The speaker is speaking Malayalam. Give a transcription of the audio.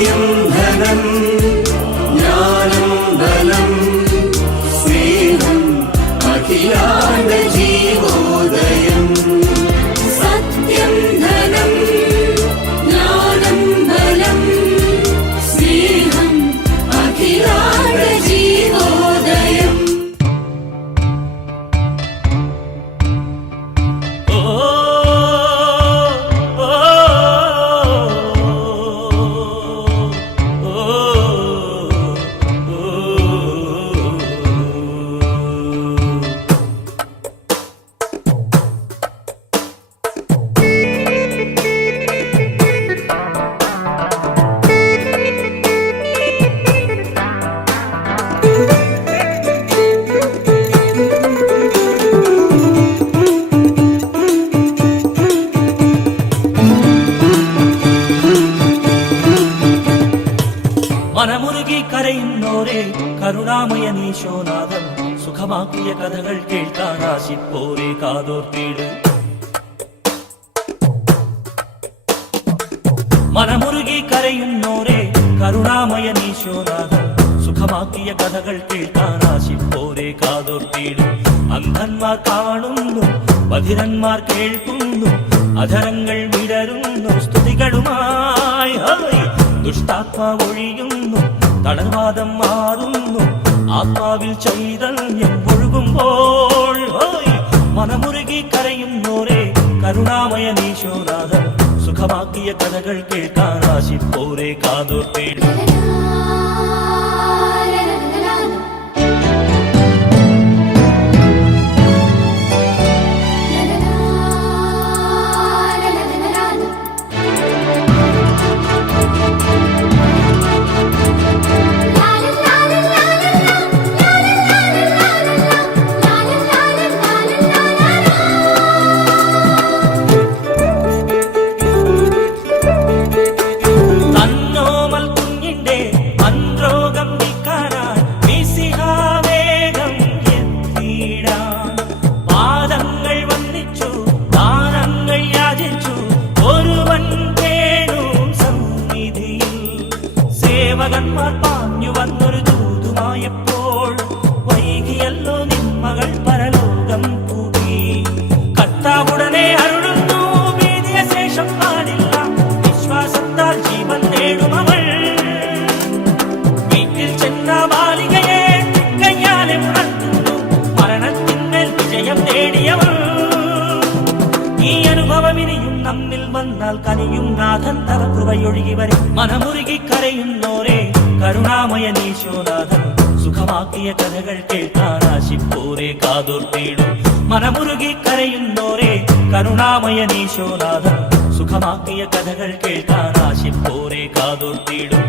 സത്യം ധനം ജ്ഞാനം ബലം സ്നേഹം അഖിലാണ്ട ജീവോദയം. സത്യം ധനം ജ്ഞാനം ബലം സ്നേഹം അഖിലാണ്ട ജീവോദയം. മനമുരുകി കരയുന്നോരെ കരുണാമയനീശോനാഥൻ സുഖമാക്കിയ കഥകൾ കേൾക്കാൻ ആശിപ്പോരെ കാതോർത്തിട്. മനമുരുകി കരയുന്നോരെ കരുണാമയനീശോനാഥൻ സുഖമാക്കിയ കഥകൾ കേൾക്കാൻ ആശിപ്പോരെ കാതോർത്തിട്. അന്ധന്മാർ കാണുന്നു, ബധിരന്മാർ കേൾക്കുന്നു, അധരങ്ങൾ വിടരുന്നു സ്തുതികളുമായി. ദുഷ്ടാത്മാവ് ഒഴിയുന്നു, തളർവാദം മാറുന്നു, ആത്മാവിൽ ചൈതന്യം ഒഴുകുമ്പോൾ. മനമുരുകി കരയുന്നോരെ കരുണാമയനീശോനാഥൻ സുഖമാക്കിയ കഥകൾ കേൾക്കാൻ ആശിപ്പോരെ കാതോർത്തേട്. സേവകന്മാർ പാഞ്ഞു വന്നൊരു ദൂതുമായപ്പോൾ വൈകിയല്ലോ നിന്മകൾ പരലോകം കൂടി. കർത്താവുടനെ അരുളുന്നു, ഭീതിയ ശേഷം പാടില്ല, വിശ്വാസത്താൽ ജീവൻ നേടുമവൾ. വീട്ടിൽ ചെന്ന ബാലികയെ കയ്യാലെ ഉണർത്തുന്നു, മരണത്തിന്മേൽ വിജയം നേടിയവൾ. ഈ അനുഭവം ഇനിയും നമ്മിൽ വന്നാൽ കനിയും നാഥൻ തവ കൃപയൊഴുകി വരും. മനമുരുകി കരയുന്നോരെ കരുണാമയനീശോനാഥൻ സുഖമാക്കിയ കഥകൾ കേൾക്കാൻ ആശിപ്പോരെ കാതോർത്തിടും. മനമുരുകി കരയുന്നോരെ കരുണാമയനീശോനാഥൻ സുഖമാക്കിയ കഥകൾ കേൾക്കാൻ ആശിപ്പോരെ കാതോർത്തിടും.